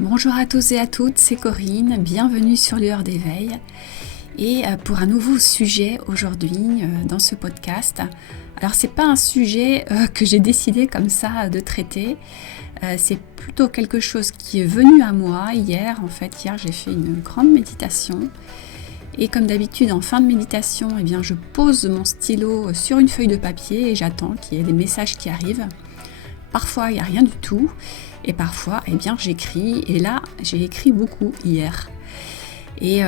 Bonjour à tous et à toutes, c'est Corinne, bienvenue sur Lueur d'éveil et pour un nouveau sujet aujourd'hui dans ce podcast. Alors c'est pas un sujet que j'ai décidé comme ça de traiter, c'est plutôt quelque chose qui est venu à moi hier. En fait, hier j'ai fait une grande méditation et comme d'habitude en fin de méditation, eh bien, je pose mon stylo sur une feuille de papier et j'attends qu'il y ait des messages qui arrivent. Parfois il n'y a rien du tout. Et parfois, eh bien, j'écris. Et là, j'ai écrit beaucoup hier. Et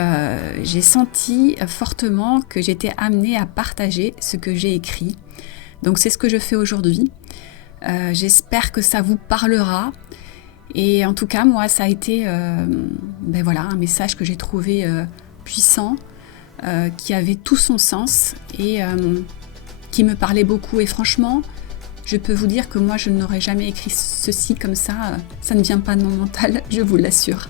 j'ai senti fortement que j'étais amenée à partager ce que j'ai écrit. Donc, c'est ce que je fais aujourd'hui. J'espère que ça vous parlera. Et en tout cas, moi, ça a été un message que j'ai trouvé puissant, qui avait tout son sens et qui me parlait beaucoup. Et franchement, je peux vous dire que moi, je n'aurais jamais écrit ceci comme ça. Ça ne vient pas de mon mental, je vous l'assure.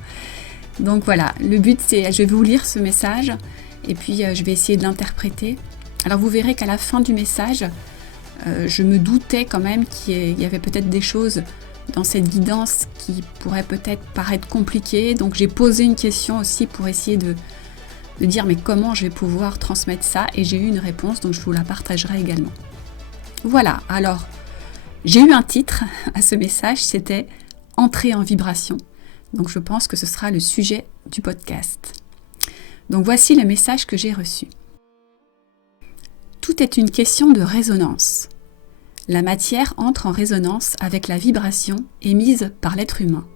Donc voilà, le but c'est, je vais vous lire ce message et puis je vais essayer de l'interpréter. Alors vous verrez qu'à la fin du message, je me doutais quand même qu'il y avait peut-être des choses dans cette guidance qui pourraient peut-être paraître compliquées. Donc j'ai posé une question aussi pour essayer de dire mais comment je vais pouvoir transmettre ça, et j'ai eu une réponse, donc je vous la partagerai également. Voilà, alors j'ai eu un titre à ce message, c'était « Entrer en vibration ». Donc je pense que ce sera le sujet du podcast. Donc voici le message que j'ai reçu. Tout est une question de résonance. La matière entre en résonance avec la vibration émise par l'être humain.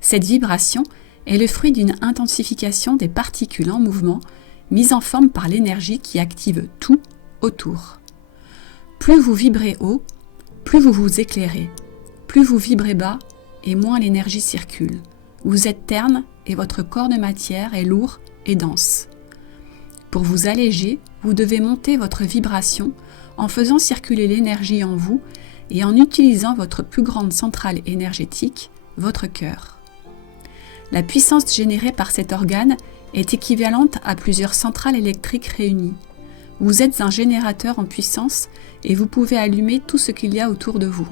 Cette vibration est le fruit d'une intensification des particules en mouvement mises en forme par l'énergie qui active tout autour. Plus vous vibrez haut, plus vous vous éclairez, plus vous vibrez bas et moins l'énergie circule. Vous êtes terne et votre corps de matière est lourd et dense. Pour vous alléger, vous devez monter votre vibration en faisant circuler l'énergie en vous et en utilisant votre plus grande centrale énergétique, votre cœur. La puissance générée par cet organe est équivalente à plusieurs centrales électriques réunies. Vous êtes un générateur en puissance et vous pouvez allumer tout ce qu'il y a autour de vous.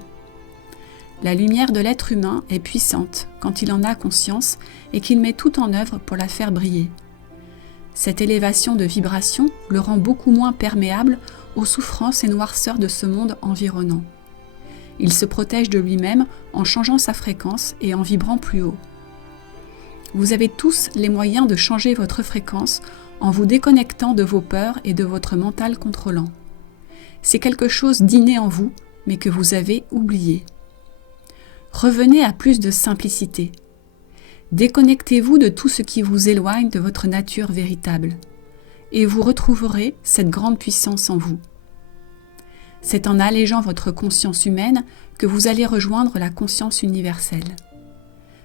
La lumière de l'être humain est puissante quand il en a conscience et qu'il met tout en œuvre pour la faire briller. Cette élévation de vibration le rend beaucoup moins perméable aux souffrances et noirceurs de ce monde environnant. Il se protège de lui-même en changeant sa fréquence et en vibrant plus haut. Vous avez tous les moyens de changer votre fréquence en vous déconnectant de vos peurs et de votre mental contrôlant. C'est quelque chose d'inné en vous, mais que vous avez oublié. Revenez à plus de simplicité. Déconnectez-vous de tout ce qui vous éloigne de votre nature véritable, et vous retrouverez cette grande puissance en vous. C'est en allégeant votre conscience humaine que vous allez rejoindre la conscience universelle.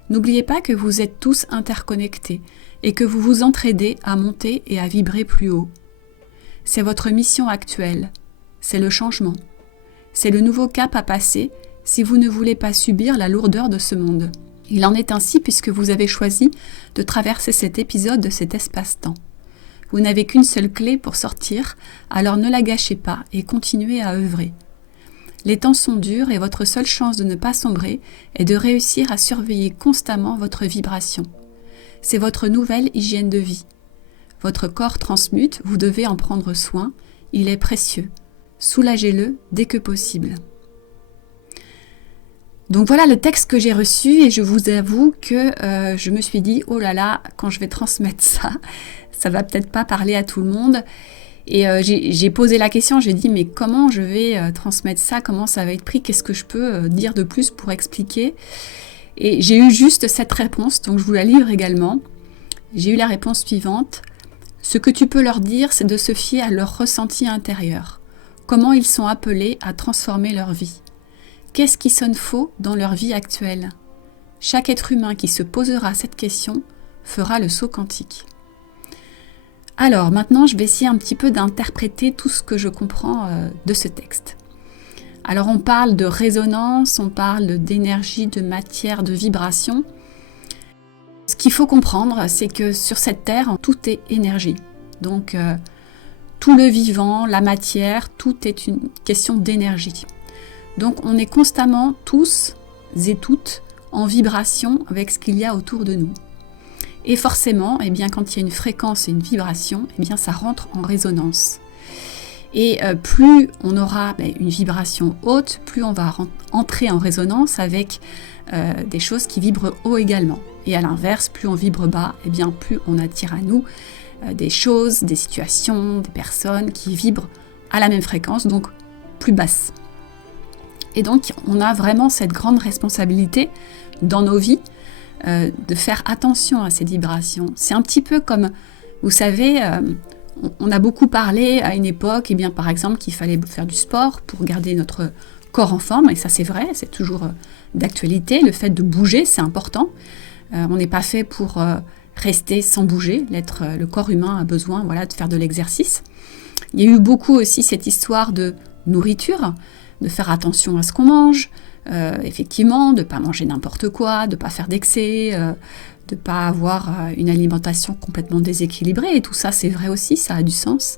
N'oubliez pas que vous êtes tous interconnectés et que vous vous entraidez à monter et à vibrer plus haut. C'est votre mission actuelle, c'est le changement. C'est le nouveau cap à passer si vous ne voulez pas subir la lourdeur de ce monde. Il en est ainsi puisque vous avez choisi de traverser cet épisode de cet espace-temps. Vous n'avez qu'une seule clé pour sortir, alors ne la gâchez pas et continuez à œuvrer. Les temps sont durs et votre seule chance de ne pas sombrer est de réussir à surveiller constamment votre vibration. C'est votre nouvelle hygiène de vie. Votre corps transmute, vous devez en prendre soin, il est précieux. Soulagez-le dès que possible. Donc voilà le texte que j'ai reçu et je vous avoue que je me suis dit, oh là là, quand je vais transmettre ça, ça va peut-être pas parler à tout le monde. Et j'ai posé la question, j'ai dit mais comment je vais transmettre ça, comment ça va être pris, qu'est-ce que je peux dire de plus pour expliquer. Et j'ai eu juste cette réponse, donc je vous la livre également. J'ai eu la réponse suivante. Ce que tu peux leur dire, c'est de se fier à leur ressenti intérieur. Comment ils sont appelés à transformer leur vie. Qu'est-ce qui sonne faux dans leur vie actuelle? Chaque être humain qui se posera cette question fera le saut quantique. Alors maintenant, je vais essayer un petit peu d'interpréter tout ce que je comprends de ce texte. Alors on parle de résonance, on parle d'énergie, de matière, de vibration. Ce qu'il faut comprendre, c'est que sur cette terre, tout est énergie. Donc tout le vivant, la matière, tout est une question d'énergie. Donc on est constamment tous et toutes en vibration avec ce qu'il y a autour de nous. Et forcément, eh bien, quand il y a une fréquence et une vibration, eh bien, ça rentre en résonance. Et plus on aura une vibration haute, plus on va entrer en résonance avec des choses qui vibrent haut également. Et à l'inverse, plus on vibre bas, eh bien, plus on attire à nous des choses, des situations, des personnes qui vibrent à la même fréquence, donc plus basse. Et donc, on a vraiment cette grande responsabilité dans nos vies de faire attention à ces vibrations. C'est un petit peu comme, vous savez, on a beaucoup parlé à une époque, eh bien, par exemple, qu'il fallait faire du sport pour garder notre corps en forme, et ça c'est vrai, c'est toujours d'actualité. Le fait de bouger, c'est important. On n'est pas fait pour rester sans bouger. Le corps humain a besoin de faire de l'exercice. Il y a eu beaucoup aussi cette histoire de nourriture, de faire attention à ce qu'on mange, effectivement, de ne pas manger n'importe quoi, de ne pas faire d'excès, de ne pas avoir une alimentation complètement déséquilibrée. Et tout ça, c'est vrai aussi, ça a du sens.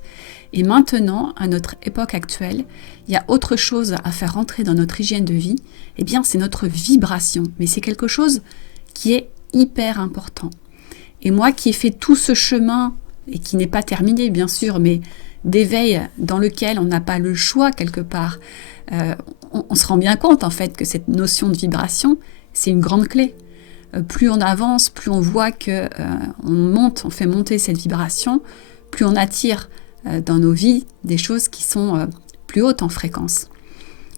Et maintenant, à notre époque actuelle, il y a autre chose à faire rentrer dans notre hygiène de vie, eh bien, c'est notre vibration. Mais c'est quelque chose qui est hyper important. Et moi qui ai fait tout ce chemin, et qui n'est pas terminé, bien sûr, mais d'éveil dans lequel on n'a pas le choix quelque part, on se rend bien compte en fait que cette notion de vibration, c'est une grande clé. Plus on avance, plus on voit que on fait monter cette vibration, plus on attire dans nos vies des choses qui sont plus hautes en fréquence.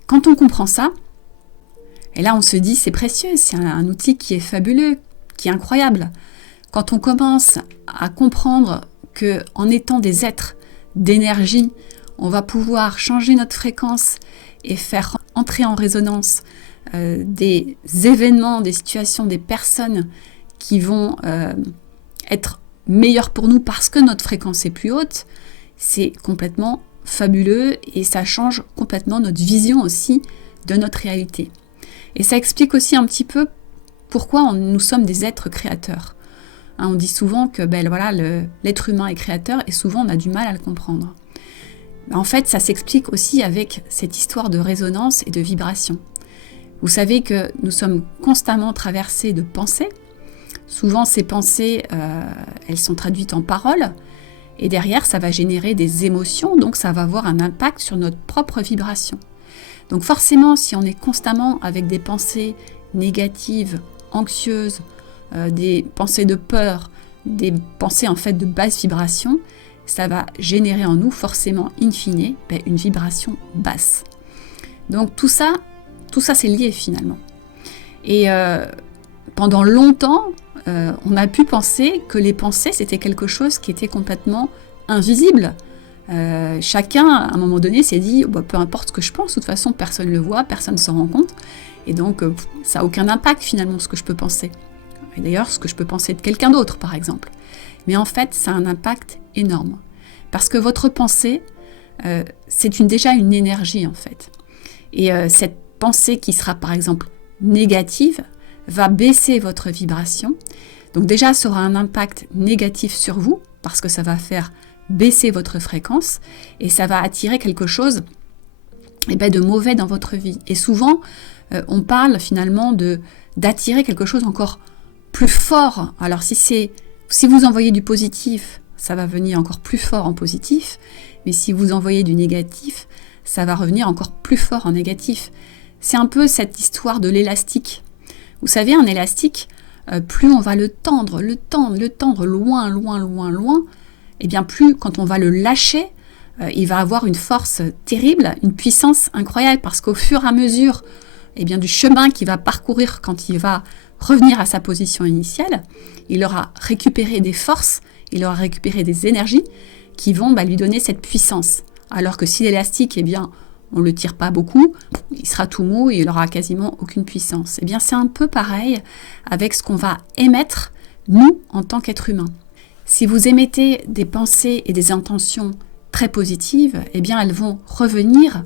Quand on comprend ça, et là on se dit c'est précieux, c'est un outil qui est fabuleux, qui est incroyable. Quand on commence à comprendre que en étant des êtres d'énergie, on va pouvoir changer notre fréquence et faire entrer en résonance des événements, des situations, des personnes qui vont être meilleures pour nous parce que notre fréquence est plus haute, c'est complètement fabuleux et ça change complètement notre vision aussi de notre réalité. Et ça explique aussi un petit peu pourquoi nous sommes des êtres créateurs. On dit souvent que l'être humain est créateur et souvent on a du mal à le comprendre. En fait, ça s'explique aussi avec cette histoire de résonance et de vibration. Vous savez que nous sommes constamment traversés de pensées. Souvent, ces pensées, elles sont traduites en paroles. Et derrière, ça va générer des émotions. Donc, ça va avoir un impact sur notre propre vibration. Donc, forcément, si on est constamment avec des pensées négatives, anxieuses, des pensées de peur, des pensées en fait de basse vibration, ça va générer en nous forcément, in fine, une vibration basse. Donc tout ça c'est lié finalement. Et pendant longtemps, on a pu penser que les pensées c'était quelque chose qui était complètement invisible. Chacun, à un moment donné, s'est dit peu importe ce que je pense, de toute façon personne ne le voit, personne ne s'en rend compte, et donc ça n'a aucun impact finalement ce que je peux penser. Et d'ailleurs, ce que je peux penser de quelqu'un d'autre, par exemple. Mais en fait, ça a un impact énorme. Parce que votre pensée, c'est déjà une énergie, en fait. Et cette pensée qui sera, par exemple, négative, va baisser votre vibration. Donc déjà, ça aura un impact négatif sur vous, parce que ça va faire baisser votre fréquence, et ça va attirer quelque chose de mauvais dans votre vie. Et souvent, on parle finalement d'attirer quelque chose encore plus fort. Alors si vous envoyez du positif, ça va venir encore plus fort en positif, mais si vous envoyez du négatif, ça va revenir encore plus fort en négatif. C'est un peu cette histoire de l'élastique. Vous savez, un élastique, plus on va le tendre loin, et bien plus quand on va le lâcher, il va avoir une force terrible, une puissance incroyable, parce qu'au fur et à mesure du chemin qu'il va parcourir quand il va revenir à sa position initiale, il aura récupéré des forces, il aura récupéré des énergies qui vont lui donner cette puissance. Alors que si l'élastique, on ne le tire pas beaucoup, il sera tout mou et il n'aura quasiment aucune puissance. C'est un peu pareil avec ce qu'on va émettre, nous, en tant qu'êtres humains. Si vous émettez des pensées et des intentions très positives, elles vont revenir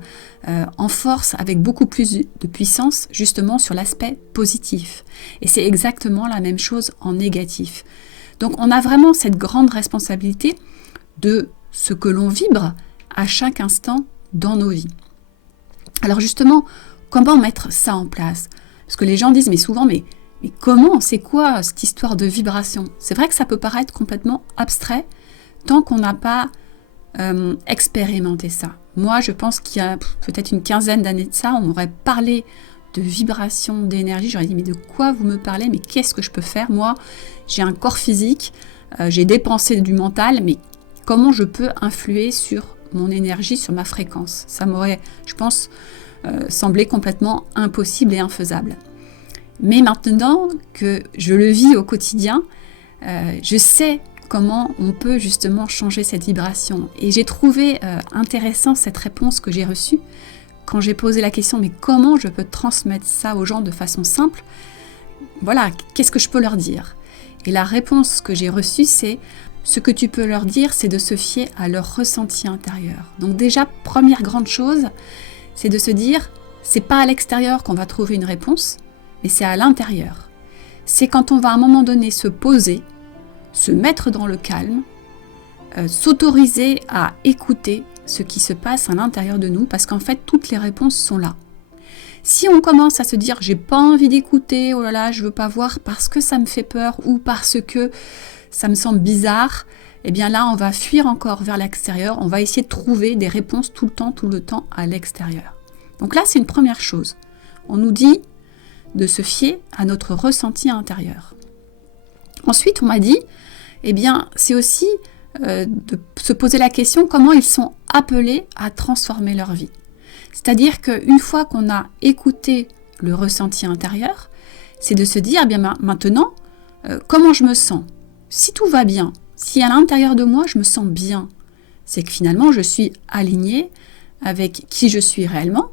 en force avec beaucoup plus de puissance justement sur l'aspect positif. Et c'est exactement la même chose en négatif. Donc on a vraiment cette grande responsabilité de ce que l'on vibre à chaque instant dans nos vies. Alors justement, comment mettre ça en place ? Parce que les gens disent, mais souvent, mais comment, c'est quoi cette histoire de vibration? C'est vrai que ça peut paraître complètement abstrait tant qu'on n'a pas expérimenté ça. Moi, je pense qu'il y a peut-être une quinzaine d'années de ça, on m'aurait parlé de vibration, d'énergie. J'aurais dit, mais de quoi vous me parlez? Mais qu'est-ce que je peux faire? Moi, j'ai un corps physique, j'ai des pensées du mental, mais comment je peux influer sur mon énergie, sur ma fréquence? Ça m'aurait, je pense, semblé complètement impossible et infaisable. Mais maintenant que je le vis au quotidien, je sais comment on peut justement changer cette vibration. Et j'ai trouvé intéressant cette réponse que j'ai reçue quand j'ai posé la question, mais comment je peux transmettre ça aux gens de façon simple? Voilà, qu'est-ce que je peux leur dire? Et la réponse que j'ai reçue, c'est ce que tu peux leur dire, c'est de se fier à leur ressenti intérieur. Donc déjà, première grande chose, c'est de se dire, c'est pas à l'extérieur qu'on va trouver une réponse, mais c'est à l'intérieur. C'est quand on va à un moment donné se poser, se mettre dans le calme, s'autoriser à écouter ce qui se passe à l'intérieur de nous, parce qu'en fait, toutes les réponses sont là. Si on commence à se dire, j'ai pas envie d'écouter, oh là là, je veux pas voir parce que ça me fait peur ou parce que ça me semble bizarre, eh bien là, on va fuir encore vers l'extérieur, on va essayer de trouver des réponses tout le temps à l'extérieur. Donc là, c'est une première chose. On nous dit de se fier à notre ressenti intérieur. Ensuite, on m'a dit, eh bien, c'est aussi de se poser la question comment ils sont appelés à transformer leur vie. C'est-à-dire qu'une fois qu'on a écouté le ressenti intérieur, c'est de se dire, eh bien maintenant, comment je me sens? Si tout va bien, si à l'intérieur de moi, je me sens bien, c'est que finalement, je suis alignée avec qui je suis réellement,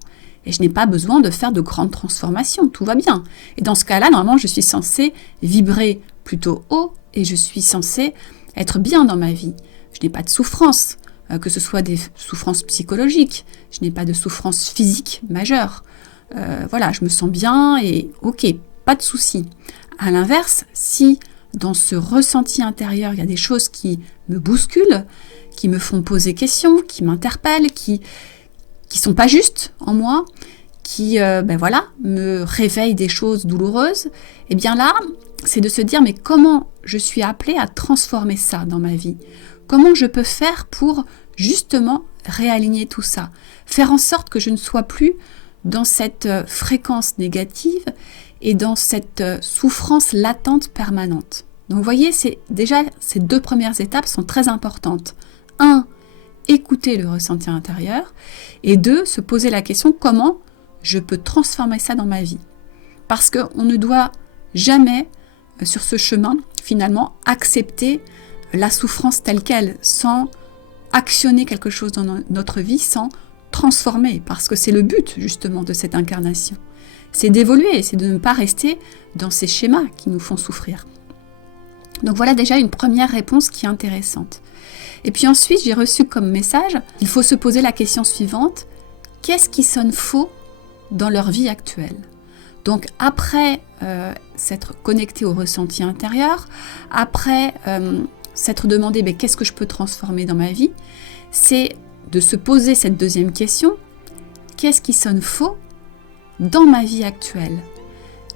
et je n'ai pas besoin de faire de grandes transformations, tout va bien. Et dans ce cas-là, normalement, je suis censée vibrer plutôt haut et je suis censée être bien dans ma vie. Je n'ai pas de souffrance, que ce soit des souffrances psychologiques, je n'ai pas de souffrance physique majeure. Voilà, je me sens bien et ok, pas de souci. À l'inverse, si dans ce ressenti intérieur, il y a des choses qui me bousculent, qui me font poser questions, qui m'interpellent, qui sont pas justes en moi, qui me réveillent des choses douloureuses, et bien là, c'est de se dire mais comment je suis appelée à transformer ça dans ma vie? Comment je peux faire pour justement réaligner tout ça? Faire en sorte que je ne sois plus dans cette fréquence négative et dans cette souffrance latente permanente. Donc vous voyez, déjà ces deux premières étapes sont très importantes. 1, écouter le ressenti intérieur, et 2, se poser la question comment je peux transformer ça dans ma vie. Parce qu'on ne doit jamais, sur ce chemin, finalement, accepter la souffrance telle qu'elle, sans actionner quelque chose dans notre vie, sans transformer, parce que c'est le but, justement, de cette incarnation. C'est d'évoluer, c'est de ne pas rester dans ces schémas qui nous font souffrir. Donc voilà déjà une première réponse qui est intéressante. Et puis ensuite, j'ai reçu comme message, il faut se poser la question suivante, qu'est-ce qui sonne faux dans leur vie actuelle? Donc après s'être connecté au ressenti intérieur, après s'être demandé qu'est-ce que je peux transformer dans ma vie, c'est de se poser cette deuxième question, qu'est-ce qui sonne faux dans ma vie actuelle?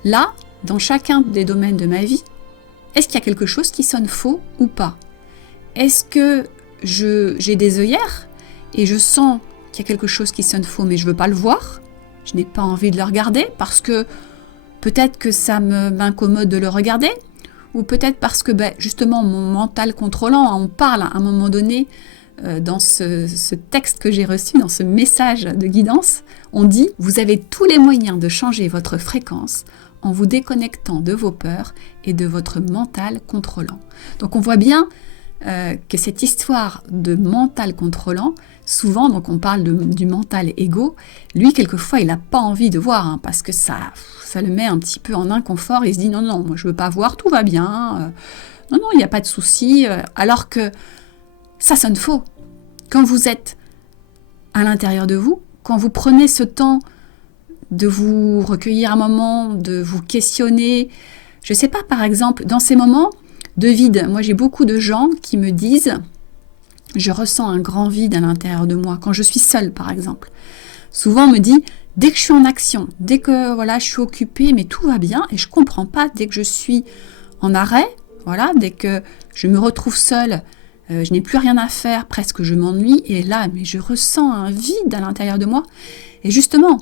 Là, dans chacun des domaines de ma vie, est-ce qu'il y a quelque chose qui sonne faux ou pas? Est-ce que j'ai des œillères et je sens qu'il y a quelque chose qui sonne faux mais je ne veux pas le voir? Je n'ai pas envie de le regarder parce que peut-être que ça m'incommode de le regarder, ou peut-être parce que justement mon mental contrôlant, on parle à un moment donné dans ce texte que j'ai reçu, dans ce message de guidance, on dit « Vous avez tous les moyens de changer votre fréquence en vous déconnectant de vos peurs et de votre mental contrôlant. » Donc on voit bien que cette histoire de mental contrôlant, souvent donc on parle du mental égo, lui quelquefois il n'a pas envie de voir, parce que ça le met un petit peu en inconfort, il se dit non, moi je veux pas voir, tout va bien, non, il n'y a pas de souci, alors que ça sonne faux. Quand vous êtes à l'intérieur de vous, quand vous prenez ce temps de vous recueillir un moment, de vous questionner, je sais pas, par exemple, dans ces moments de vide, moi j'ai beaucoup de gens qui me disent je ressens un grand vide à l'intérieur de moi, quand je suis seule par exemple. Souvent on me dit Dès que je suis en action, dès que voilà, je suis occupée, mais tout va bien et je ne comprends pas, dès que je suis en arrêt, voilà, dès que je me retrouve seule, je n'ai plus rien à faire, presque je m'ennuie, et là, mais je ressens un vide à l'intérieur de moi. Et justement,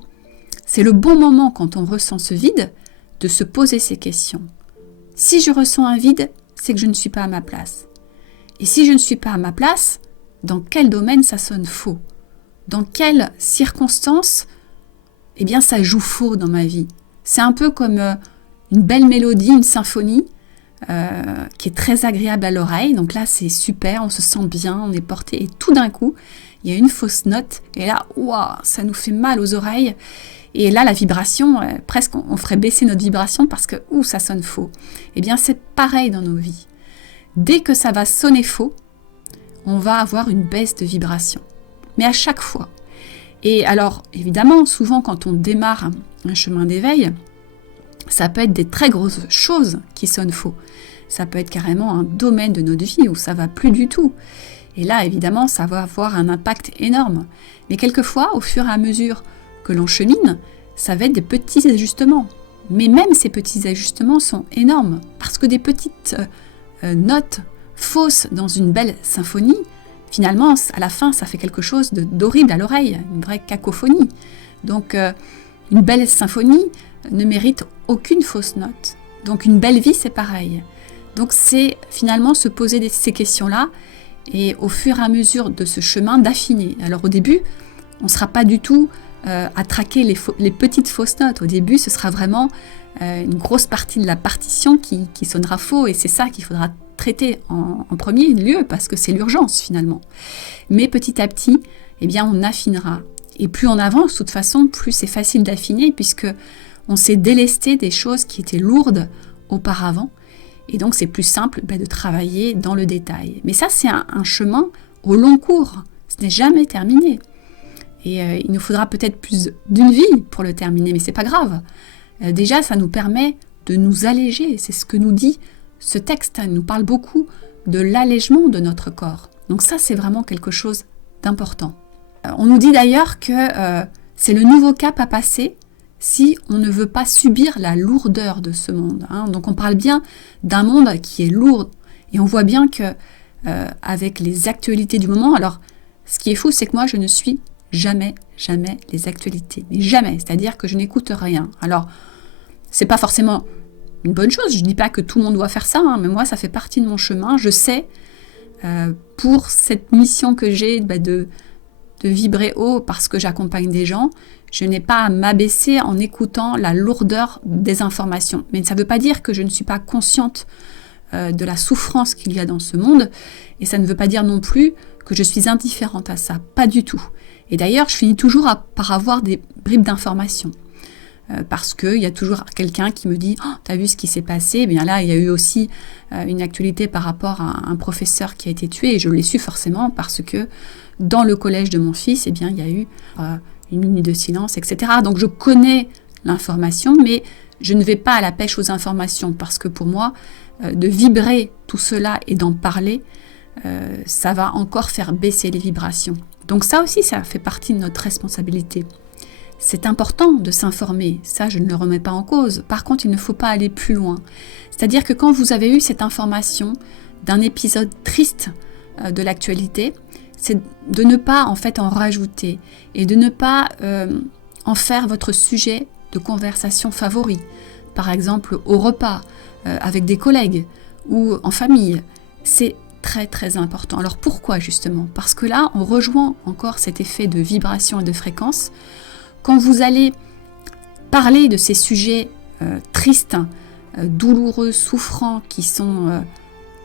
c'est le bon moment quand on ressent ce vide de se poser ces questions. Si je ressens un vide, c'est que je ne suis pas à ma place. Et si je ne suis pas à ma place, dans quel domaine ça sonne faux? Dans quelles circonstances, eh bien, ça joue faux dans ma vie? C'est un peu comme une belle mélodie, une symphonie, qui est très agréable à l'oreille. Donc là, c'est super, on se sent bien, on est porté. Et tout d'un coup, il y a une fausse note. Et là, waouh, ça nous fait mal aux oreilles. Et là, la vibration, presque on ferait baisser notre vibration parce que ça sonne faux. Eh bien, c'est pareil dans nos vies. Dès que ça va sonner faux, on va avoir une baisse de vibration. Mais à chaque fois. Et alors, évidemment, souvent quand on démarre un chemin d'éveil, ça peut être des très grosses choses qui sonnent faux. Ça peut être carrément un domaine de notre vie où ça va plus du tout. Et là, évidemment, ça va avoir un impact énorme. Mais quelquefois, au fur et à mesure que l'on chemine, ça va être des petits ajustements. Mais même ces petits ajustements sont énormes. Parce que des petites notes fausses dans une belle symphonie, finalement, à la fin, ça fait quelque chose d'horrible à l'oreille, une vraie cacophonie. Donc, une belle symphonie ne mérite aucune fausse note. Donc, une belle vie, c'est pareil. Donc, c'est finalement se poser ces questions-là et au fur et à mesure de ce chemin, d'affiner. Alors, au début, on ne sera pas du tout à traquer les petites fausses notes. Au début, ce sera vraiment une grosse partie de la partition qui sonnera faux et c'est ça qu'il faudra traiter en premier lieu parce que c'est l'urgence finalement. Mais petit à petit, eh bien, on affinera. Et plus on avance, de toute façon, plus c'est facile d'affiner puisque on s'est délesté des choses qui étaient lourdes auparavant. Et donc, c'est plus simple de travailler dans le détail. Mais ça, c'est un chemin au long cours. Ce n'est jamais terminé. Et il nous faudra peut-être plus d'une vie pour le terminer, mais c'est pas grave. Déjà, ça nous permet de nous alléger. C'est ce que nous dit ce texte. Il nous parle beaucoup de l'allègement de notre corps. Donc ça, c'est vraiment quelque chose d'important. On nous dit d'ailleurs que c'est le nouveau cap à passer si on ne veut pas subir la lourdeur de ce monde. Donc on parle bien d'un monde qui est lourd. Et on voit bien que avec les actualités du moment, alors ce qui est fou, c'est que moi, je ne suis jamais les actualités. Mais jamais. C'est-à-dire que je n'écoute rien. Alors, c'est pas forcément une bonne chose. Je ne dis pas que tout le monde doit faire ça, mais moi, ça fait partie de mon chemin. Je sais, pour cette mission que j'ai de vibrer haut parce que j'accompagne des gens, je n'ai pas à m'abaisser en écoutant la lourdeur des informations. Mais ça ne veut pas dire que je ne suis pas consciente de la souffrance qu'il y a dans ce monde. Et ça ne veut pas dire non plus que je suis indifférente à ça. Pas du tout. Et d'ailleurs, je finis toujours par avoir des bribes d'informations. Parce qu'il y a toujours quelqu'un qui me dit « Oh, t'as vu ce qui s'est passé ?» Eh bien là, il y a eu aussi une actualité par rapport à un professeur qui a été tué. Et je l'ai su forcément parce que dans le collège de mon fils, eh bien, il y a eu une minute de silence, etc. Donc je connais l'information, mais je ne vais pas à la pêche aux informations. Parce que pour moi, de vibrer tout cela et d'en parler, ça va encore faire baisser les vibrations. Donc ça aussi, ça fait partie de notre responsabilité. C'est important de s'informer, ça je ne le remets pas en cause. Par contre, il ne faut pas aller plus loin. C'est-à-dire que quand vous avez eu cette information d'un épisode triste de l'actualité, c'est de ne pas en fait en rajouter et de ne pas en faire votre sujet de conversation favori. Par exemple, au repas, avec des collègues ou en famille. C'est très très important. Alors pourquoi justement? Parce que là, on rejoint encore cet effet de vibration et de fréquence. Quand vous allez parler de ces sujets tristes, douloureux, souffrants, qui sont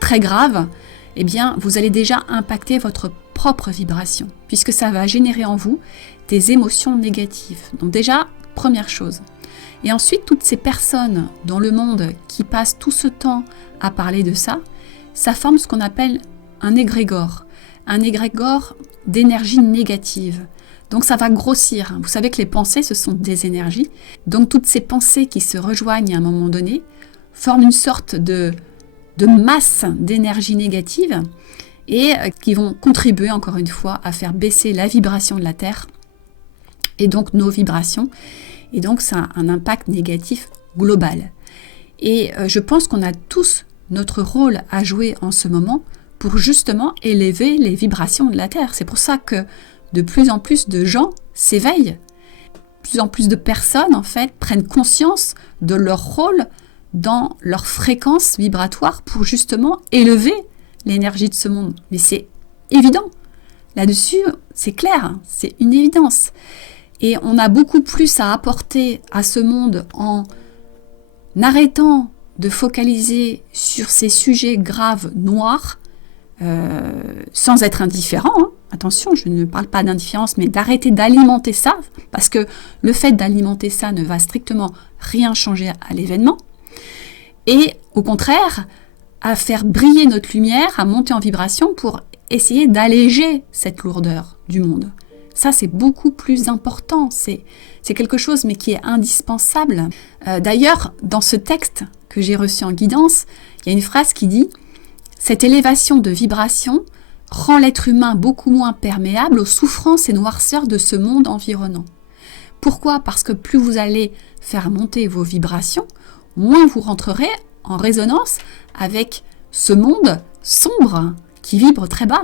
très graves, eh bien, vous allez déjà impacter votre propre vibration, puisque ça va générer en vous des émotions négatives. Donc déjà, première chose. Et ensuite, toutes ces personnes dans le monde qui passent tout ce temps à parler de ça, ça forme ce qu'on appelle un égrégore d'énergie négative. Donc ça va grossir. Vous savez que les pensées, ce sont des énergies. Donc toutes ces pensées qui se rejoignent à un moment donné forment une sorte de masse d'énergie négative et qui vont contribuer encore une fois à faire baisser la vibration de la Terre et donc nos vibrations. Et donc ça a un impact négatif global. Et je pense qu'on a tous notre rôle à jouer en ce moment pour justement élever les vibrations de la Terre. C'est pour ça que de plus en plus de gens s'éveillent. De plus en plus de personnes, en fait, prennent conscience de leur rôle dans leur fréquence vibratoire pour justement élever l'énergie de ce monde. Mais c'est évident. Là-dessus, c'est clair, hein, c'est une évidence. Et on a beaucoup plus à apporter à ce monde en arrêtant de focaliser sur ces sujets graves, noirs, sans être indifférent. Hein. Attention, je ne parle pas d'indifférence, mais d'arrêter d'alimenter ça, parce que le fait d'alimenter ça ne va strictement rien changer à l'événement. Et au contraire, à faire briller notre lumière, à monter en vibration pour essayer d'alléger cette lourdeur du monde. Ça, c'est beaucoup plus important. C'est quelque chose, mais qui est indispensable. D'ailleurs, dans ce texte que j'ai reçu en guidance, il y a une phrase qui dit « Cette élévation de vibration rend l'être humain beaucoup moins perméable aux souffrances et noirceurs de ce monde environnant. » Pourquoi ? Parce que plus vous allez faire monter vos vibrations, moins vous rentrerez en résonance avec ce monde sombre qui vibre très bas.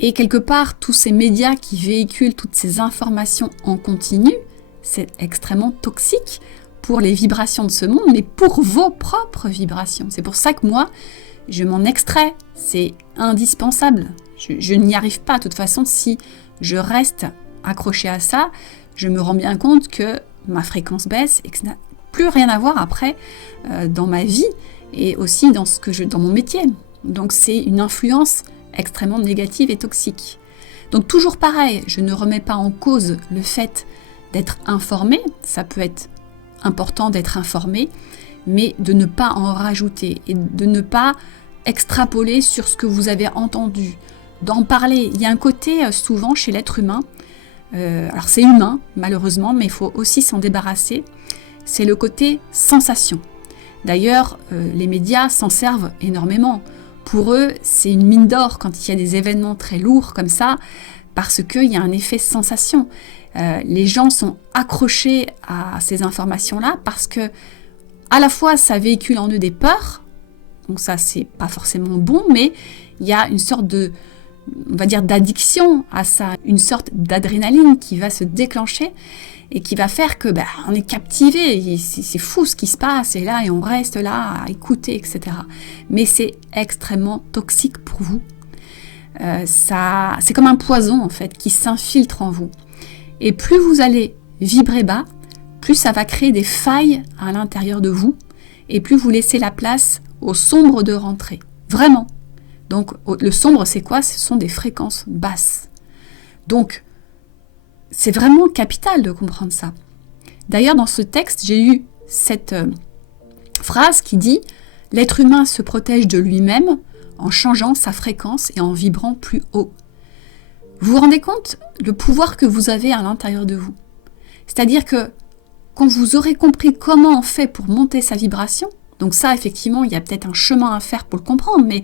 Et quelque part, tous ces médias qui véhiculent toutes ces informations en continu, c'est extrêmement toxique pour les vibrations de ce monde, mais pour vos propres vibrations. C'est pour ça que moi, je m'en extrais. C'est indispensable. Je n'y arrive pas. De toute façon, si je reste accrochée à ça, je me rends bien compte que ma fréquence baisse et que ça n'a plus rien à voir après dans ma vie et aussi dans mon métier. Donc c'est une influence extrêmement négative et toxique. Donc toujours pareil, je ne remets pas en cause le fait d'être informé, ça peut être important d'être informé, mais de ne pas en rajouter et de ne pas extrapoler sur ce que vous avez entendu, d'en parler. Il y a un côté souvent chez l'être humain, alors c'est humain malheureusement, mais il faut aussi s'en débarrasser, c'est le côté sensation. D'ailleurs, les médias s'en servent énormément. Pour eux, c'est une mine d'or quand il y a des événements très lourds comme ça, parce qu'il y a un effet sensation. Les gens sont accrochés à ces informations-là parce que, à la fois, ça véhicule en eux des peurs, donc ça, c'est pas forcément bon, mais il y a une sorte on va dire, d'addiction à ça, une sorte d'adrénaline qui va se déclencher et qui va faire que on est captivé, c'est fou ce qui se passe, et là, et on reste là à écouter, etc. Mais c'est extrêmement toxique pour vous. C'est comme un poison, en fait, qui s'infiltre en vous. Et plus vous allez vibrer bas, plus ça va créer des failles à l'intérieur de vous, et plus vous laissez la place au sombre de rentrer. Vraiment. Donc, le sombre, c'est quoi ? Ce sont des fréquences basses. Donc, c'est vraiment capital de comprendre ça. D'ailleurs, dans ce texte, j'ai eu cette phrase qui dit « L'être humain se protège de lui-même en changeant sa fréquence et en vibrant plus haut. » Vous vous rendez compte le pouvoir que vous avez à l'intérieur de vous ? C'est-à-dire que quand vous aurez compris comment on fait pour monter sa vibration, donc ça, effectivement, il y a peut-être un chemin à faire pour le comprendre, mais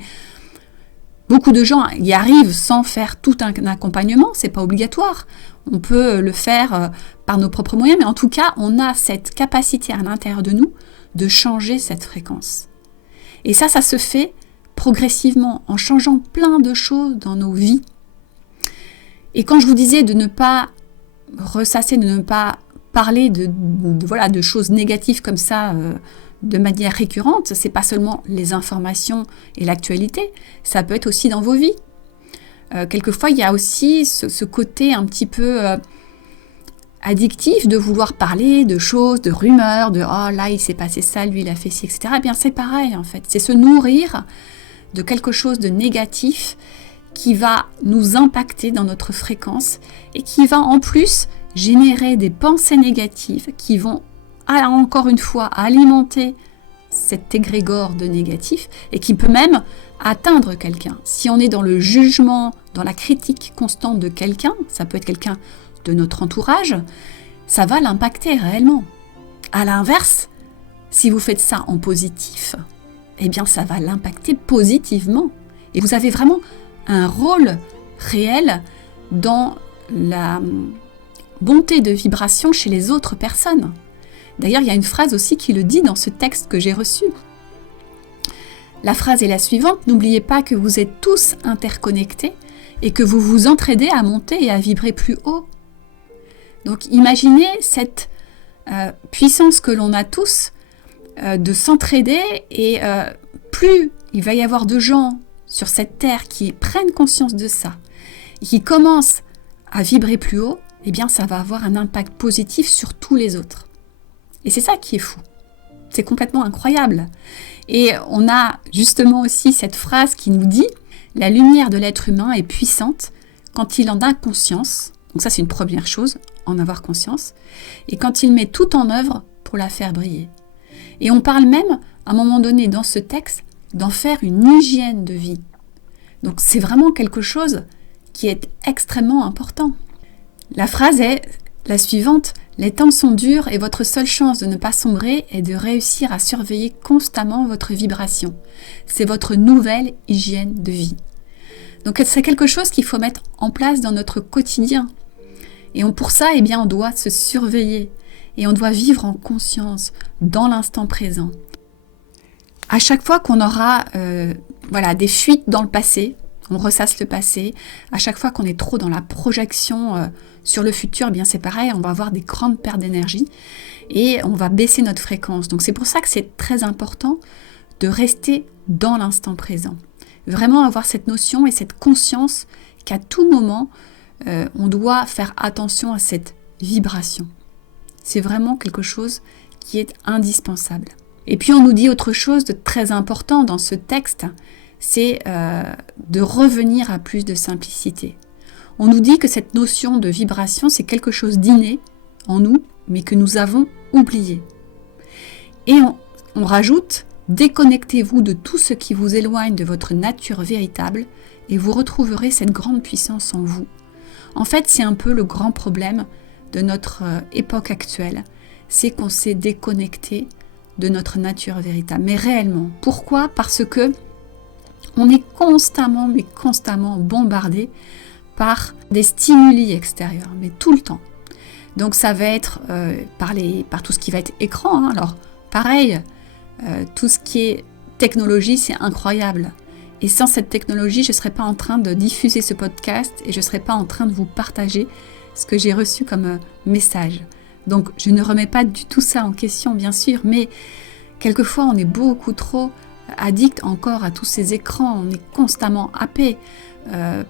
beaucoup de gens y arrivent sans faire tout un accompagnement, c'est pas obligatoire. On peut le faire par nos propres moyens, mais en tout cas, on a cette capacité à l'intérieur de nous de changer cette fréquence. Et ça se fait progressivement, en changeant plein de choses dans nos vies. Et quand je vous disais de ne pas ressasser, de ne pas parler de choses négatives comme ça, de manière récurrente, c'est pas seulement les informations et l'actualité, ça peut être aussi dans vos vies. Quelquefois, il y a aussi ce côté un petit peu addictif de vouloir parler de choses, de rumeurs, de « oh là, il s'est passé ça, lui, il a fait ci, etc. » Eh bien, c'est pareil, en fait. C'est se nourrir de quelque chose de négatif qui va nous impacter dans notre fréquence et qui va en plus générer des pensées négatives qui vont encore une fois alimenter cet égrégore de négatif et qui peut même atteindre quelqu'un. Si on est dans le jugement, dans la critique constante de quelqu'un, ça peut être quelqu'un de notre entourage, ça va l'impacter réellement. À l'inverse, si vous faites ça en positif, eh bien ça va l'impacter positivement. Et vous avez vraiment un rôle réel dans bonté de vibration chez les autres personnes. D'ailleurs, il y a une phrase aussi qui le dit dans ce texte que j'ai reçu. La phrase est la suivante: n'oubliez pas que vous êtes tous interconnectés et que vous vous entraidez à monter et à vibrer plus haut. Donc imaginez cette puissance que l'on a tous de s'entraider, et plus il va y avoir de gens sur cette terre qui prennent conscience de ça et qui commencent à vibrer plus haut, eh bien ça va avoir un impact positif sur tous les autres. Et c'est ça qui est fou. C'est complètement incroyable. Et on a justement aussi cette phrase qui nous dit: la lumière de l'être humain est puissante quand il en a conscience. Donc ça, c'est une première chose, en avoir conscience. Et quand il met tout en œuvre pour la faire briller. Et on parle même, à un moment donné dans ce texte, d'en faire une hygiène de vie. Donc c'est vraiment quelque chose qui est extrêmement important. La phrase est la suivante: les temps sont durs et votre seule chance de ne pas sombrer est de réussir à surveiller constamment votre vibration. C'est votre nouvelle hygiène de vie. Donc c'est quelque chose qu'il faut mettre en place dans notre quotidien. Et pour ça, eh bien, on doit se surveiller et on doit vivre en conscience, dans l'instant présent. À chaque fois qu'on aura des fuites dans le passé, on ressasse le passé. À chaque fois qu'on est trop dans la projection sur le futur, eh bien c'est pareil, on va avoir des grandes pertes d'énergie et on va baisser notre fréquence. Donc c'est pour ça que c'est très important de rester dans l'instant présent. Vraiment avoir cette notion et cette conscience qu'à tout moment, on doit faire attention à cette vibration. C'est vraiment quelque chose qui est indispensable. Et puis on nous dit autre chose de très important dans ce texte, c'est de revenir à plus de simplicité. On nous dit que cette notion de vibration, c'est quelque chose d'inné en nous, mais que nous avons oublié. Et on rajoute: déconnectez-vous de tout ce qui vous éloigne de votre nature véritable et vous retrouverez cette grande puissance en vous. En fait, c'est un peu le grand problème de notre époque actuelle, c'est qu'on s'est déconnecté de notre nature véritable. Mais réellement, pourquoi ? Parce que on est constamment bombardé par des stimuli extérieurs, mais tout le temps. Donc ça va être par tout ce qui va être écran. Alors pareil, tout ce qui est technologie, c'est incroyable. Et sans cette technologie, je ne serais pas en train de diffuser ce podcast et je ne serais pas en train de vous partager ce que j'ai reçu comme message. Donc je ne remets pas du tout ça en question, bien sûr, mais quelquefois on est beaucoup trop addict encore à tous ces écrans, on est constamment happé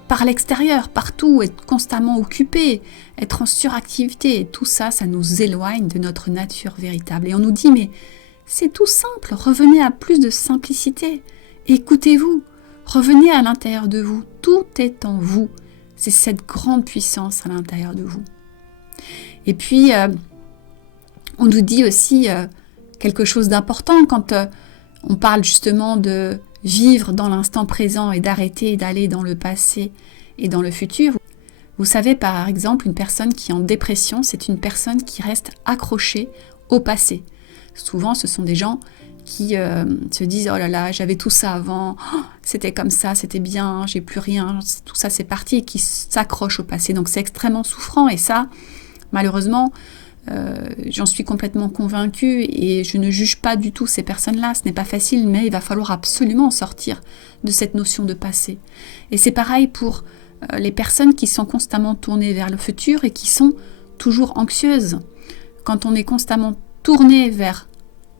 par l'extérieur, partout, être constamment occupé, être en suractivité, et tout ça, ça nous éloigne de notre nature véritable. Et on nous dit, mais c'est tout simple, revenez à plus de simplicité, écoutez-vous, revenez à l'intérieur de vous, tout est en vous, c'est cette grande puissance à l'intérieur de vous. Et puis, on nous dit aussi quelque chose d'important quand on parle justement de vivre dans l'instant présent et d'arrêter d'aller dans le passé et dans le futur. Vous savez, par exemple, une personne qui est en dépression, c'est une personne qui reste accrochée au passé. Souvent, ce sont des gens qui se disent « Oh là là, j'avais tout ça avant, oh, c'était comme ça, c'était bien, j'ai plus rien, tout ça c'est parti » et qui s'accrochent au passé. Donc c'est extrêmement souffrant et ça, malheureusement, j'en suis complètement convaincue et je ne juge pas du tout ces personnes-là. Ce n'est pas facile, mais il va falloir absolument sortir de cette notion de passé. Et c'est pareil pour les personnes qui sont constamment tournées vers le futur et qui sont toujours anxieuses. Quand on est constamment tourné vers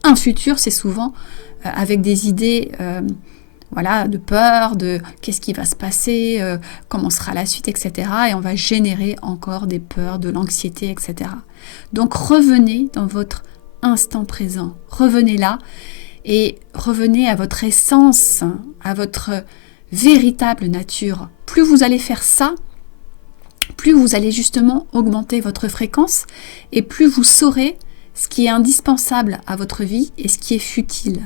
un futur, c'est souvent avec des idées de peur, de qu'est-ce qui va se passer, comment sera la suite, etc. Et on va générer encore des peurs, de l'anxiété, etc. Donc revenez dans votre instant présent, revenez là et revenez à votre essence, à votre véritable nature. Plus vous allez faire ça, plus vous allez justement augmenter votre fréquence et plus vous saurez ce qui est indispensable à votre vie et ce qui est futile.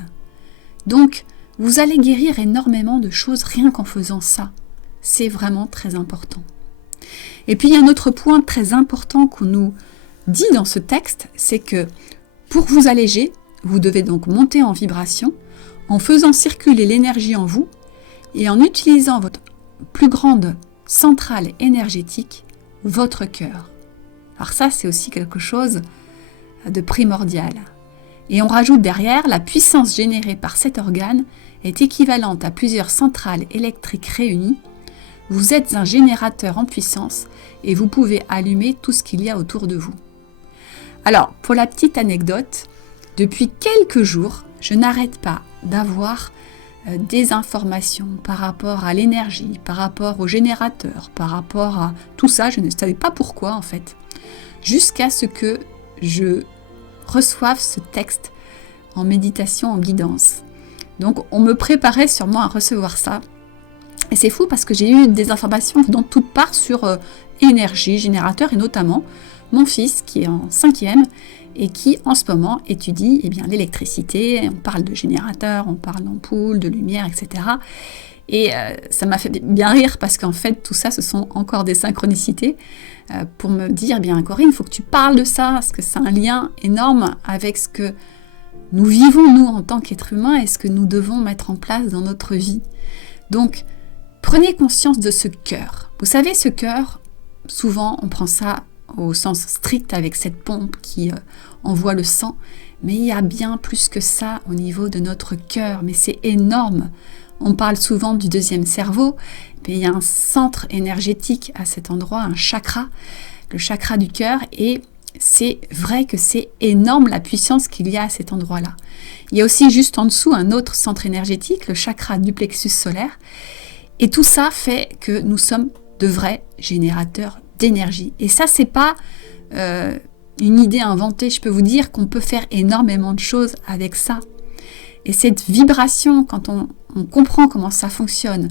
Donc, vous allez guérir énormément de choses rien qu'en faisant ça. C'est vraiment très important. Et puis, il y a un autre point très important qu'on nous dit dans ce texte, c'est que pour vous alléger, vous devez donc monter en vibration en faisant circuler l'énergie en vous et en utilisant votre plus grande centrale énergétique, votre cœur. Alors ça, c'est aussi quelque chose de primordial. Et on rajoute derrière, la puissance générée par cet organe est équivalente à plusieurs centrales électriques réunies. Vous êtes un générateur en puissance et vous pouvez allumer tout ce qu'il y a autour de vous. Alors, pour la petite anecdote, depuis quelques jours, je n'arrête pas d'avoir des informations par rapport à l'énergie, par rapport au générateur, par rapport à tout ça. Je ne savais pas pourquoi en fait, jusqu'à ce que je reçoive ce texte en méditation, en guidance. Donc on me préparait sûrement à recevoir ça. Et c'est fou parce que j'ai eu des informations dans toutes parts sur énergie, générateur, et notamment mon fils qui est en 5e et qui en ce moment étudie l'électricité. On parle de générateur, on parle d'ampoule, de lumière, etc. Et ça m'a fait bien rire parce qu'en fait tout ça ce sont encore des synchronicités pour me dire, Corinne, il faut que tu parles de ça parce que c'est un lien énorme avec ce que nous vivons nous en tant qu'êtres humains et ce que nous devons mettre en place dans notre vie. Donc prenez conscience de ce cœur. Vous savez, ce cœur, souvent on prend ça au sens strict avec cette pompe qui envoie le sang, mais il y a bien plus que ça au niveau de notre cœur, mais c'est énorme. On parle souvent du deuxième cerveau, mais il y a un centre énergétique à cet endroit, un chakra, le chakra du cœur, et c'est vrai que c'est énorme la puissance qu'il y a à cet endroit-là. Il y a aussi juste en dessous un autre centre énergétique, le chakra du plexus solaire, et tout ça fait que nous sommes de vrais générateurs d'énergie. Et ça, c'est pas une idée inventée. Je peux vous dire qu'on peut faire énormément de choses avec ça. Et cette vibration, quand on comprend comment ça fonctionne,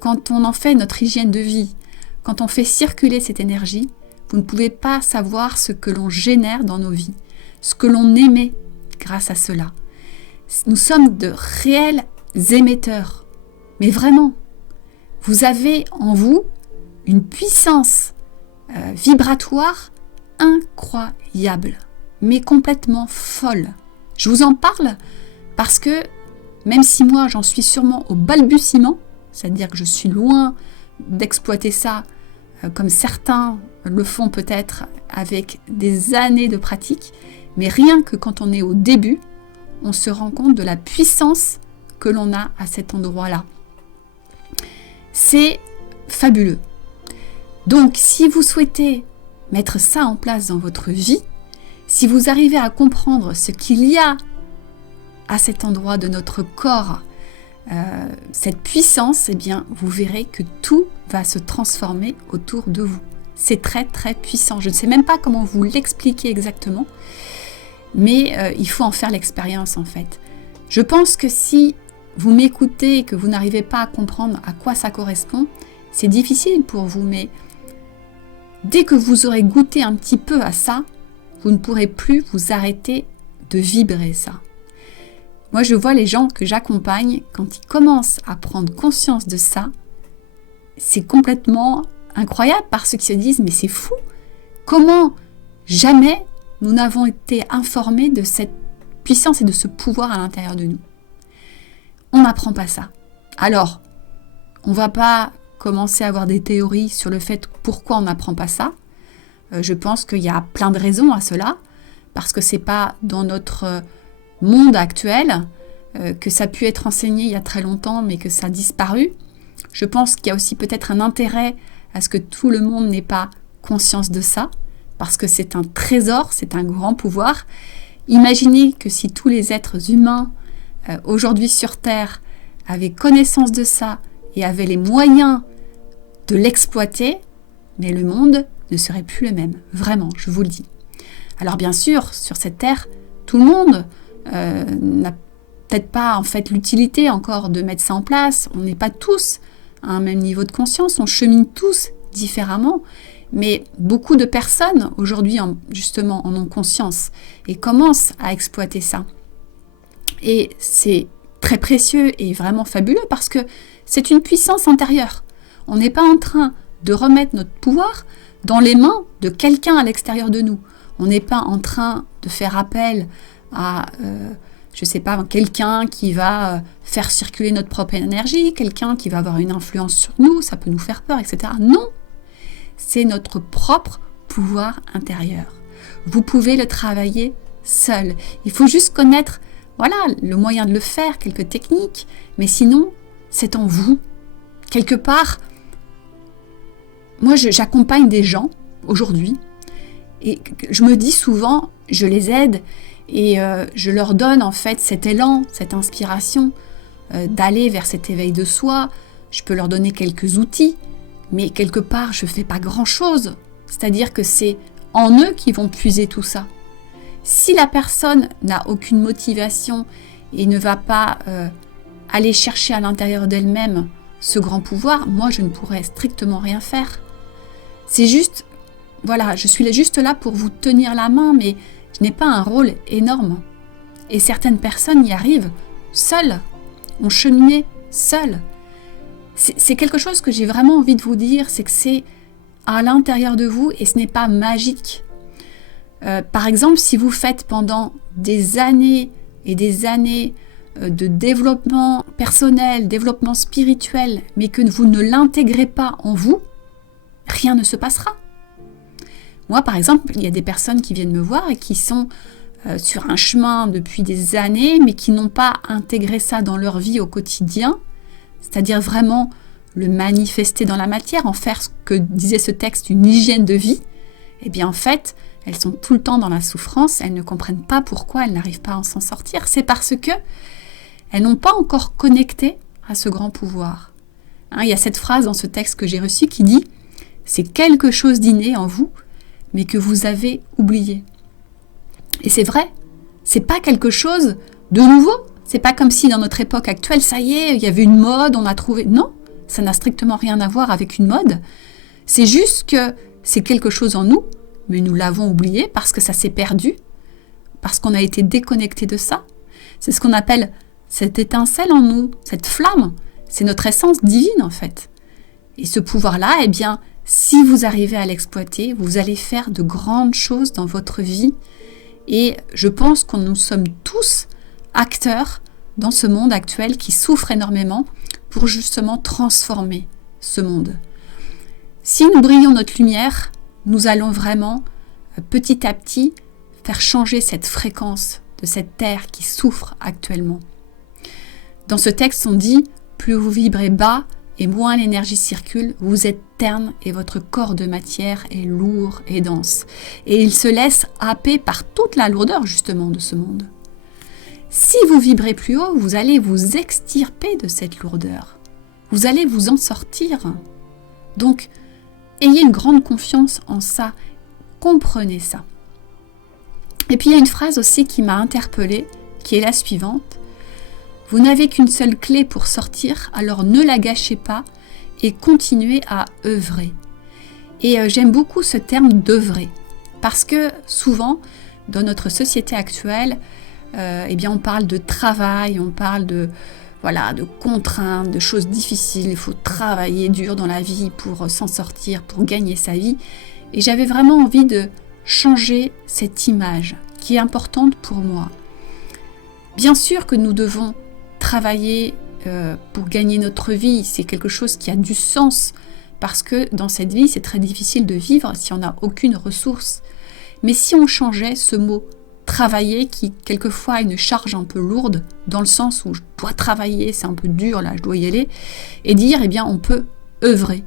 quand on en fait notre hygiène de vie, quand on fait circuler cette énergie, vous ne pouvez pas savoir ce que l'on génère dans nos vies, ce que l'on émet grâce à cela. Nous sommes de réels émetteurs. Mais vraiment, vous avez en vous une puissance vibratoire incroyable, mais complètement folle. Je vous en parle parce que même si moi j'en suis sûrement au balbutiement, c'est-à-dire que je suis loin d'exploiter ça comme certains le font peut-être avec des années de pratique, mais rien que quand on est au début, on se rend compte de la puissance que l'on a à cet endroit-là. C'est fabuleux. Donc, si vous souhaitez mettre ça en place dans votre vie, si vous arrivez à comprendre ce qu'il y a à cet endroit de notre corps, cette puissance, vous verrez que tout va se transformer autour de vous. C'est très très puissant. Je ne sais même pas comment vous l'expliquer exactement, mais il faut en faire l'expérience en fait. Je pense que si vous m'écoutez et que vous n'arrivez pas à comprendre à quoi ça correspond, c'est difficile pour vous, mais dès que vous aurez goûté un petit peu à ça, vous ne pourrez plus vous arrêter de vibrer ça. Moi, je vois les gens que j'accompagne, quand ils commencent à prendre conscience de ça, c'est complètement incroyable parce qu'ils se disent « mais c'est fou, comment jamais nous n'avons été informés de cette puissance et de ce pouvoir à l'intérieur de nous ?» On n'apprend pas ça. Alors, on ne va pas commencer à avoir des théories sur le fait pourquoi on n'apprend pas ça. Je pense qu'il y a plein de raisons à cela, parce que c'est pas dans notre monde actuel que ça a pu être enseigné il y a très longtemps, mais que ça a disparu. Je pense qu'il y a aussi peut-être un intérêt à ce que tout le monde n'ait pas conscience de ça, parce que c'est un trésor, c'est un grand pouvoir. Imaginez que si tous les êtres humains aujourd'hui sur Terre avaient connaissance de ça et avaient les moyens de l'exploiter, mais le monde ne serait plus le même. Vraiment, je vous le dis. Alors bien sûr, sur cette Terre, tout le monde n'a peut-être pas en fait l'utilité encore de mettre ça en place. On n'est pas tous à un même niveau de conscience, on chemine tous différemment, mais beaucoup de personnes aujourd'hui justement en ont conscience et commencent à exploiter ça. Et c'est très précieux et vraiment fabuleux parce que c'est une puissance intérieure. On n'est pas en train de remettre notre pouvoir dans les mains de quelqu'un à l'extérieur de nous. On n'est pas en train de faire appel à, quelqu'un qui va faire circuler notre propre énergie, quelqu'un qui va avoir une influence sur nous, ça peut nous faire peur, etc. Non, c'est notre propre pouvoir intérieur. Vous pouvez le travailler seul. Il faut juste connaître, voilà, le moyen de le faire, quelques techniques, mais sinon, c'est en vous. Quelque part, moi, j'accompagne des gens aujourd'hui et je me dis souvent, je les aide et je leur donne en fait cet élan, cette inspiration d'aller vers cet éveil de soi. Je peux leur donner quelques outils, mais quelque part, je ne fais pas grand-chose. C'est-à-dire que c'est en eux qu'ils vont puiser tout ça. Si la personne n'a aucune motivation et ne va pas aller chercher à l'intérieur d'elle-même ce grand pouvoir, moi, je ne pourrais strictement rien faire. C'est juste, voilà, je suis juste là pour vous tenir la main, mais je n'ai pas un rôle énorme. Et certaines personnes y arrivent seules, ont cheminé seules. C'est quelque chose que j'ai vraiment envie de vous dire, c'est que c'est à l'intérieur de vous et ce n'est pas magique. Par exemple, si vous faites pendant des années et des années de développement personnel, développement spirituel, mais que vous ne l'intégrez pas en vous, rien ne se passera. Moi, par exemple, il y a des personnes qui viennent me voir et qui sont sur un chemin depuis des années, mais qui n'ont pas intégré ça dans leur vie au quotidien, c'est-à-dire vraiment le manifester dans la matière, en faire ce que disait ce texte, une hygiène de vie. Eh bien, en fait, elles sont tout le temps dans la souffrance, elles ne comprennent pas pourquoi elles n'arrivent pas à s'en sortir. C'est parce que elles n'ont pas encore connecté à ce grand pouvoir. Il y a cette phrase dans ce texte que j'ai reçu qui dit « C'est quelque chose d'inné en vous, mais que vous avez oublié. » Et c'est vrai, c'est pas quelque chose de nouveau. C'est pas comme si dans notre époque actuelle, ça y est, il y avait une mode, on a trouvé... Non, ça n'a strictement rien à voir avec une mode. C'est juste que c'est quelque chose en nous, mais nous l'avons oublié parce que ça s'est perdu, parce qu'on a été déconnecté de ça. C'est ce qu'on appelle cette étincelle en nous, cette flamme. C'est notre essence divine en fait. Et ce pouvoir-là, eh bien, si vous arrivez à l'exploiter, vous allez faire de grandes choses dans votre vie. Et je pense que nous sommes tous acteurs dans ce monde actuel qui souffre énormément pour justement transformer ce monde. Si nous brillons notre lumière, nous allons vraiment petit à petit faire changer cette fréquence de cette terre qui souffre actuellement. Dans ce texte, on dit « Plus vous vibrez bas et moins l'énergie circule, vous êtes terne et votre corps de matière est lourd et dense. » Et il se laisse happer par toute la lourdeur justement de ce monde. Si vous vibrez plus haut, vous allez vous extirper de cette lourdeur. Vous allez vous en sortir. Donc, ayez une grande confiance en ça. Comprenez ça. Et puis, il y a une phrase aussi qui m'a interpellée, qui est la suivante. « Vous n'avez qu'une seule clé pour sortir, alors ne la gâchez pas et continuez à œuvrer. » Et j'aime beaucoup ce terme d'œuvrer, parce que souvent, dans notre société actuelle, eh bien, on parle de travail, on parle de contraintes, de choses difficiles. Il faut travailler dur dans la vie pour s'en sortir, pour gagner sa vie. Et j'avais vraiment envie de changer cette image qui est importante pour moi. Bien sûr que nous devons travailler pour gagner notre vie. C'est quelque chose qui a du sens parce que dans cette vie, c'est très difficile de vivre si on n'a aucune ressource. Mais si on changeait ce mot travailler qui quelquefois a une charge un peu lourde dans le sens où je dois travailler, c'est un peu dur là, je dois y aller, et dire eh bien on peut œuvrer.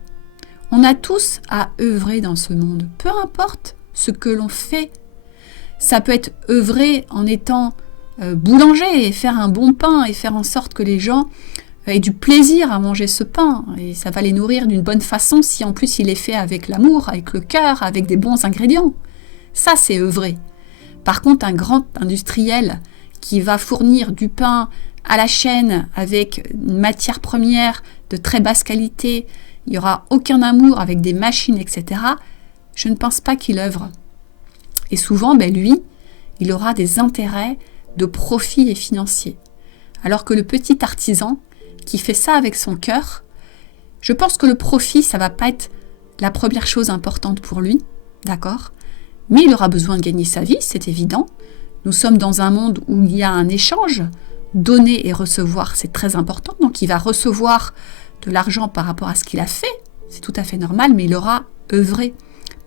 On a tous à œuvrer dans ce monde, peu importe ce que l'on fait. Ça peut être œuvrer en étant boulanger et faire un bon pain et faire en sorte que les gens aient du plaisir à manger ce pain et ça va les nourrir d'une bonne façon si en plus il est fait avec l'amour, avec le cœur, avec des bons ingrédients. Ça c'est œuvrer. Par contre, un grand industriel qui va fournir du pain à la chaîne avec une matière première de très basse qualité, il n'y aura aucun amour avec des machines, etc., je ne pense pas qu'il œuvre. Et souvent, lui, il aura des intérêts de profit et financiers. Alors que le petit artisan qui fait ça avec son cœur, je pense que le profit, ça ne va pas être la première chose importante pour lui, d'accord ? Mais il aura besoin de gagner sa vie, c'est évident. Nous sommes dans un monde où il y a un échange. Donner et recevoir, c'est très important. Donc il va recevoir de l'argent par rapport à ce qu'il a fait. C'est tout à fait normal, mais il aura œuvré.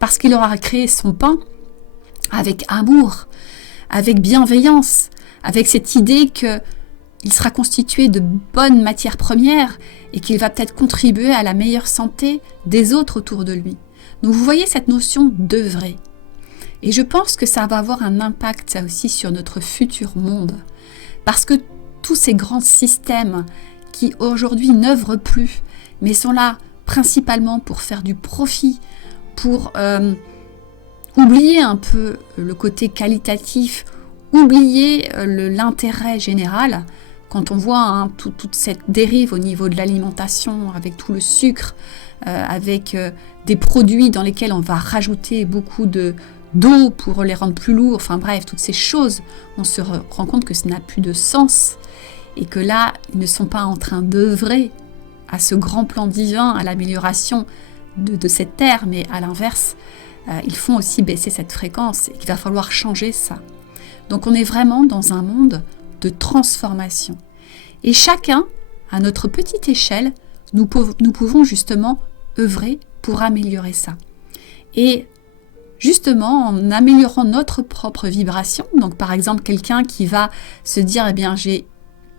parce qu'il aura créé son pain avec amour, avec bienveillance, avec cette idée qu'il sera constitué de bonnes matières premières et qu'il va peut-être contribuer à la meilleure santé des autres autour de lui. Donc vous voyez cette notion d'œuvrer. Et je pense que ça va avoir un impact, ça aussi, sur notre futur monde. Parce que tous ces grands systèmes qui aujourd'hui n'œuvrent plus, mais sont là principalement pour faire du profit, pour oublier un peu le côté qualitatif, oublier l'intérêt général. Quand on voit toute cette dérive au niveau de l'alimentation, avec tout le sucre, avec des produits dans lesquels on va rajouter beaucoup d'eau pour les rendre plus lourds, enfin bref, toutes ces choses, on se rend compte que ça n'a plus de sens et que là, ils ne sont pas en train d'œuvrer à ce grand plan divin, à l'amélioration de cette terre, mais à l'inverse, ils font aussi baisser cette fréquence et qu'il va falloir changer ça. Donc on est vraiment dans un monde de transformation. Et chacun, à notre petite échelle, nous pouvons justement œuvrer pour améliorer ça. Et justement, en améliorant notre propre vibration, donc par exemple quelqu'un qui va se dire, eh bien j'ai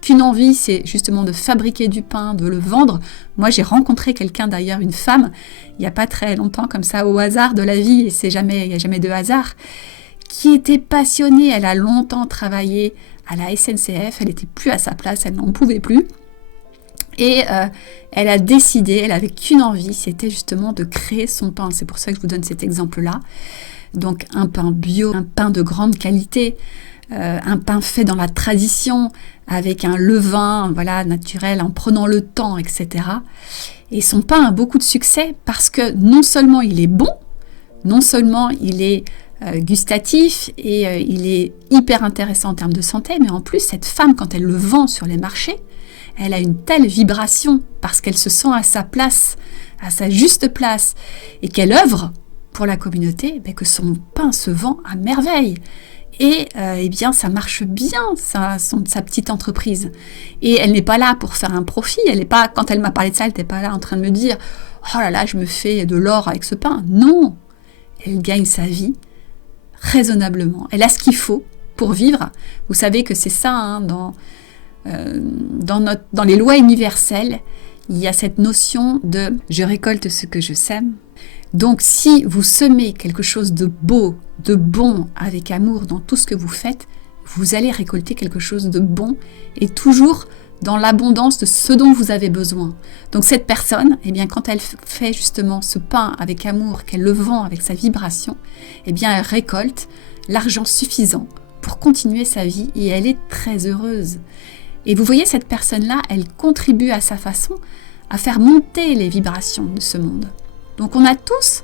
qu'une envie, c'est justement de fabriquer du pain, de le vendre. Moi, j'ai rencontré quelqu'un d'ailleurs, une femme, il n'y a pas très longtemps, comme ça, au hasard de la vie, et il n'y a jamais de hasard, qui était passionnée. Elle a longtemps travaillé à la SNCF, elle n'était plus à sa place, elle n'en pouvait plus. Et elle a décidé, elle n'avait qu'une envie, c'était justement de créer son pain. C'est pour ça que je vous donne cet exemple-là. Donc un pain bio, un pain de grande qualité, un pain fait dans la tradition, avec un levain naturel, en prenant le temps, etc. Et son pain a beaucoup de succès parce que non seulement il est bon, non seulement il est gustatif et il est hyper intéressant en termes de santé, mais en plus cette femme, quand elle le vend sur les marchés, elle a une telle vibration parce qu'elle se sent à sa place, à sa juste place, et qu'elle œuvre pour la communauté, que son pain se vend à merveille. Et eh bien, ça marche bien, sa petite entreprise. Et elle n'est pas là pour faire un profit. Elle n'est pas, quand elle m'a parlé de ça, elle n'était pas là en train de me dire « Oh là là, je me fais de l'or avec ce pain ». Non, elle gagne sa vie raisonnablement. Elle a ce qu'il faut pour vivre. Vous savez que c'est ça, dans les lois universelles, il y a cette notion de « je récolte ce que je sème ». Donc si vous semez quelque chose de beau, de bon, avec amour dans tout ce que vous faites, vous allez récolter quelque chose de bon et toujours dans l'abondance de ce dont vous avez besoin. Donc cette personne, eh bien, quand elle fait justement ce pain avec amour, qu'elle le vend avec sa vibration, eh bien, elle récolte l'argent suffisant pour continuer sa vie et elle est très heureuse. Et vous voyez, cette personne-là, elle contribue à sa façon à faire monter les vibrations de ce monde. Donc on a tous,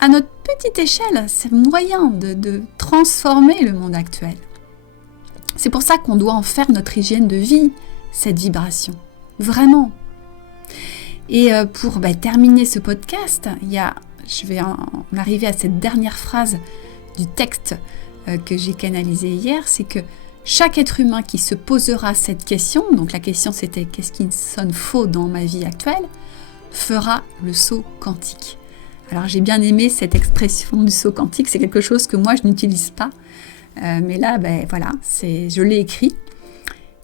à notre petite échelle, ces moyens de transformer le monde actuel. C'est pour ça qu'on doit en faire notre hygiène de vie, cette vibration. Vraiment. Et pour terminer ce podcast, je vais en arriver à cette dernière phrase du texte que j'ai canalisé hier, c'est que chaque être humain qui se posera cette question, donc la question c'était « Qu'est-ce qui sonne faux dans ma vie actuelle ?» fera le saut quantique. Alors j'ai bien aimé cette expression du saut quantique, c'est quelque chose que moi je n'utilise pas, mais là je l'ai écrit.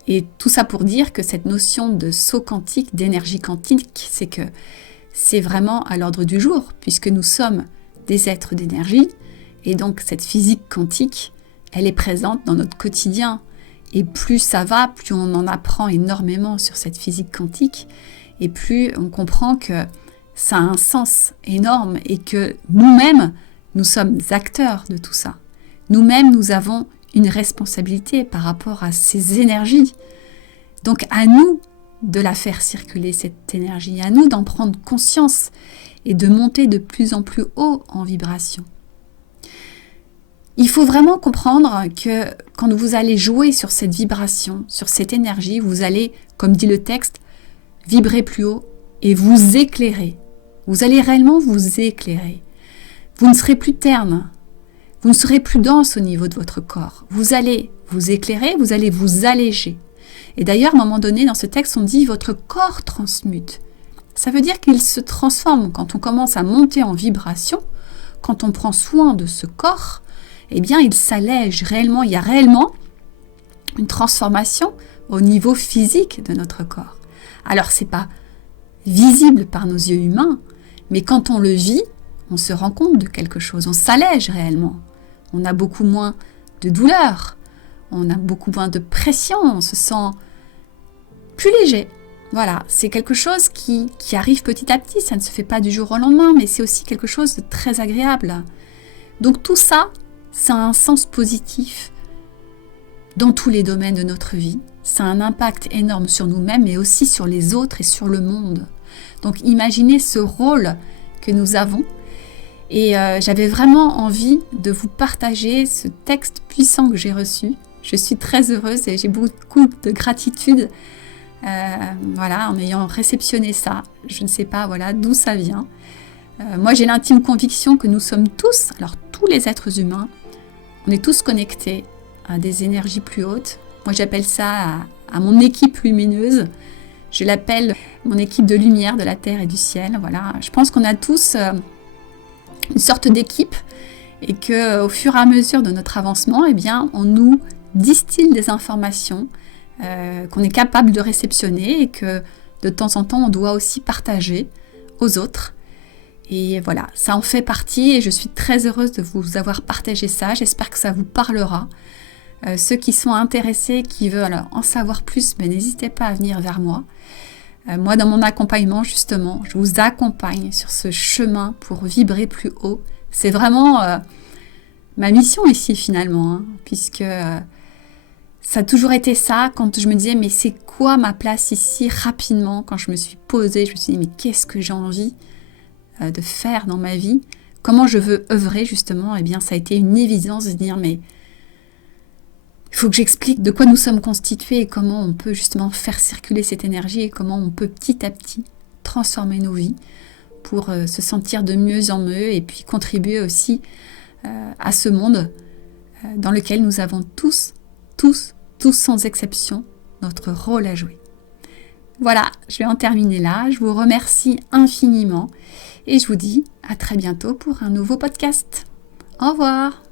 Et tout ça pour dire que cette notion de saut quantique, d'énergie quantique, c'est que c'est vraiment à l'ordre du jour, puisque nous sommes des êtres d'énergie, et donc cette physique quantique, elle est présente dans notre quotidien. Et plus ça va, plus on en apprend énormément sur cette physique quantique, et plus on comprend que ça a un sens énorme et que nous-mêmes, nous sommes acteurs de tout ça. Nous-mêmes, nous avons une responsabilité par rapport à ces énergies. Donc à nous de la faire circuler, cette énergie, à nous d'en prendre conscience et de monter de plus en plus haut en vibration. Il faut vraiment comprendre que quand vous allez jouer sur cette vibration, sur cette énergie, vous allez, comme dit le texte, vibrer plus haut et vous éclairer. Vous allez réellement vous éclairer. Vous ne serez plus terne. Vous ne serez plus dense au niveau de votre corps. Vous allez vous éclairer, vous allez vous alléger. Et d'ailleurs, à un moment donné, dans ce texte, on dit « votre corps transmute ». Ça veut dire qu'il se transforme. Quand on commence à monter en vibration, quand on prend soin de ce corps, eh bien, il s'allège réellement. Il y a réellement une transformation au niveau physique de notre corps. Alors, c'est pas visible par nos yeux humains, mais quand on le vit, on se rend compte de quelque chose. On s'allège réellement. On a beaucoup moins de douleur. On a beaucoup moins de pression. On se sent plus léger. Voilà, c'est quelque chose qui arrive petit à petit. Ça ne se fait pas du jour au lendemain, mais c'est aussi quelque chose de très agréable. Donc tout ça, ça a un sens positif dans tous les domaines de notre vie. Ça a un impact énorme sur nous-mêmes, mais aussi sur les autres et sur le monde. Donc imaginez ce rôle que nous avons. Et j'avais vraiment envie de vous partager ce texte puissant que j'ai reçu. Je suis très heureuse et j'ai beaucoup de gratitude en ayant réceptionné ça. Je ne sais pas d'où ça vient. Moi, j'ai l'intime conviction que nous sommes tous, alors tous les êtres humains, on est tous connectés à des énergies plus hautes. Moi, j'appelle ça à mon équipe lumineuse. Je l'appelle mon équipe de lumière de la terre et du ciel. Voilà. Je pense qu'on a tous une sorte d'équipe et qu'au fur et à mesure de notre avancement, eh bien, on nous distille des informations qu'on est capable de réceptionner et que de temps en temps, on doit aussi partager aux autres. Et voilà, ça en fait partie et je suis très heureuse de vous avoir partagé ça. J'espère que ça vous parlera. Ceux qui sont intéressés, qui veulent en savoir plus, n'hésitez pas à venir vers moi. Moi, dans mon accompagnement, justement, je vous accompagne sur ce chemin pour vibrer plus haut. C'est vraiment ma mission ici, finalement, puisque ça a toujours été ça. Quand je me disais, mais c'est quoi ma place ici? Rapidement, quand je me suis posée, je me suis dit, mais qu'est-ce que j'ai envie de faire dans ma vie? Comment je veux œuvrer, justement? Eh bien, ça a été une évidence de dire, mais il faut que j'explique de quoi nous sommes constitués et comment on peut justement faire circuler cette énergie et comment on peut petit à petit transformer nos vies pour se sentir de mieux en mieux et puis contribuer aussi à ce monde dans lequel nous avons tous sans exception notre rôle à jouer. Voilà, je vais en terminer là. Je vous remercie infiniment et je vous dis à très bientôt pour un nouveau podcast. Au revoir.